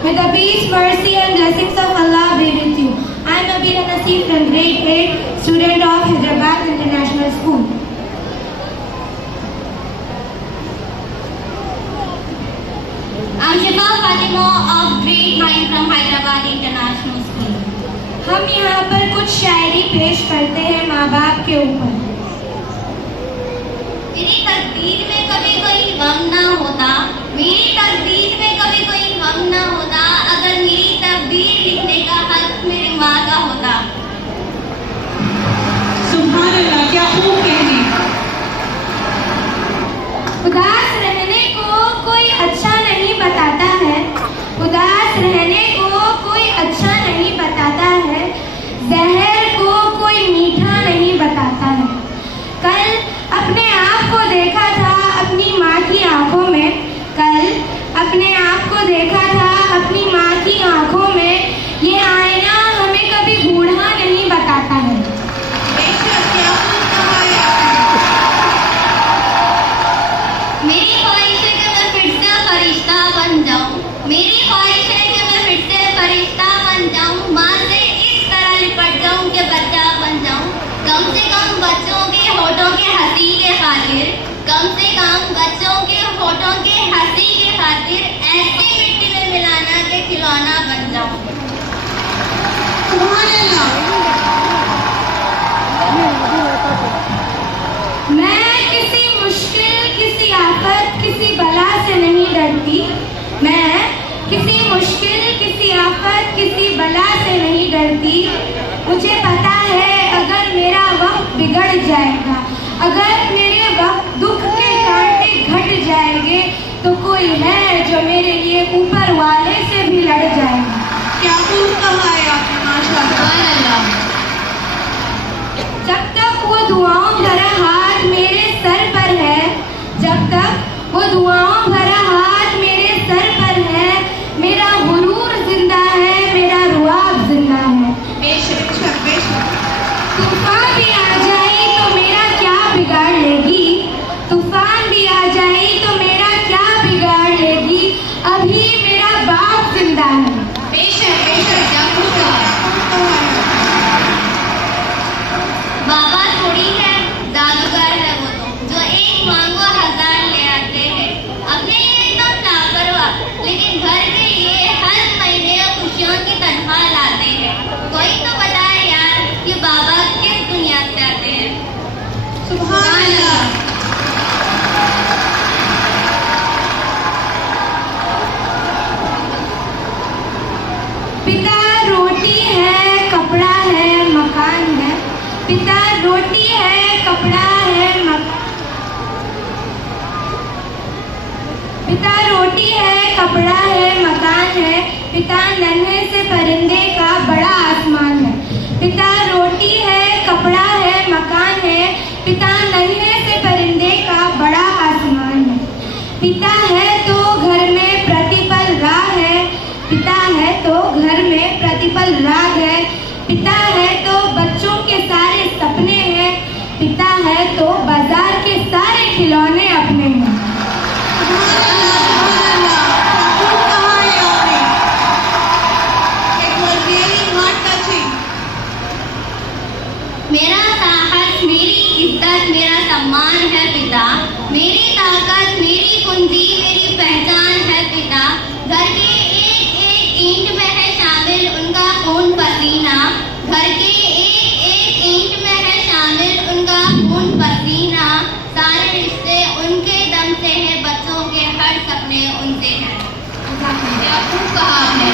May the peace, mercy and blessings of Allah be with you. I am Abira Naseem from grade 8, student of Hyderabad International School. I am Shifa Fatima of grade 9 from Hyderabad International School. हम यहाँ पर कुछ शायरी पेश करते हैं माँ बाप के ऊपर। मेरी तकदीर में कभी कोई गम ना होता, मेरी तकदीर में कभी कोई गम ना होता, अगर मेरी तकदीर लिखने का हक मेरी माँ का होता। सुभान अल्लाह, क्या खूब कहनी। उदास रहने को कोई अच्छा नहीं बताता है, उदास रहने को कोई अच्छा नहीं बताता है, जहर को कोई मीठा नहीं बताता है। कल अपने आप को देखा था अपनी माँ की आंखों में, कल अपने आप को देखा था अपनी माँ की आंखों में, ये आईना हमें कभी बूढ़ा नहीं बताता है। मेरी ख्वाहिश है कि मैं फिर से फरिश्ता बन जाऊं, मेरी ख्वाहिश है कि मैं फिर से फरिश्ता बन जाऊं, माँ से इस तरह लिपट जाऊं कि बच्चा बन जाऊं। कम से कम बच्चों के होठों के हंसी के खातिर, कम से कम बच्चों के होठों के हंसी के खातिर ऐसी मिट्टी में मिलाना के खिलौना बन जाऊं। सुभान अल्लाह। मैं किसी मुश्किल, किसी आफत, किसी बला से नहीं डरती, मैं किसी मुश्किल, किसी आफत, किसी बला से नहीं डरती। मुझे पता है अगर मेरा वक्त बिगड़ जाएगा, अगर मेरे वक्त दुख के कांटे घट जाएंगे, तो कोई है जो मेरे लिए ऊपर वाले से भी लड़ जाएगा। क्या खूब कहा है आपने, माशाअल्लाह। जब तक वो दुआओं भरा हाथ मेरे सर पर है, जब तक वो दुआओं भरा हाथ मेरे सर पर है, मेरा गुरूर जिंदा है, मेरा रुआब जिंदा है। बेशक बेशक। तूफान भी आ जाए तो मेरा क्या बिगाड़ लेगी, तूफान भी आ जाए तो मेरा क्या बिगाड़ लेगी, अभी मेरा बाप जिंदा है। बेशक बेशक, क्या खूब कहा। बाबा थोड़ी है, जादूगर है वो तो, जो एक मांगो हजार ले आते हैं, अपने लिए एकदम लापरवाह, लेकिन घर के लिए हर महीने खुशियों की तनख्वाह लाते हैं। कोई तो बताए यार कि बाबा किस दुनिया से आते हैं। सुभान अल्लाह। पिता रोटी है, कपड़ा है, मकान है, पिता रोटी है, कपड़ा है, पिता रोटी है, कपड़ा है, मकान है, पिता नन्हे से परिंदे का बड़ा आसमान है। पिता रोटी है, कपड़ा है, मकान है, पिता नन्हे से परिंदे का बड़ा आसमान है। पिता है तो घर में प्रतिपल राग है, पिता है तो घर में प्रतिपल राग है, पिता है तो बच्चों के सारे सपने हैं, पिता है तो बाजार के सारे खिलौने अपने हैं। मेरा साहस, मेरी इज्जत, मेरा सम्मान है पिता, मेरी ताकत, मेरी कुंजी, मेरी पहचान है पिता। घर के एक एक ईंट में है शामिल उनका खून पसीना, घर के एक एक ईंट में है शामिल उनका खून पसीना, सारे रिश्ते उनके दम से है, बच्चों के हर सपने उनसे हैं। क्या खूब कहा है।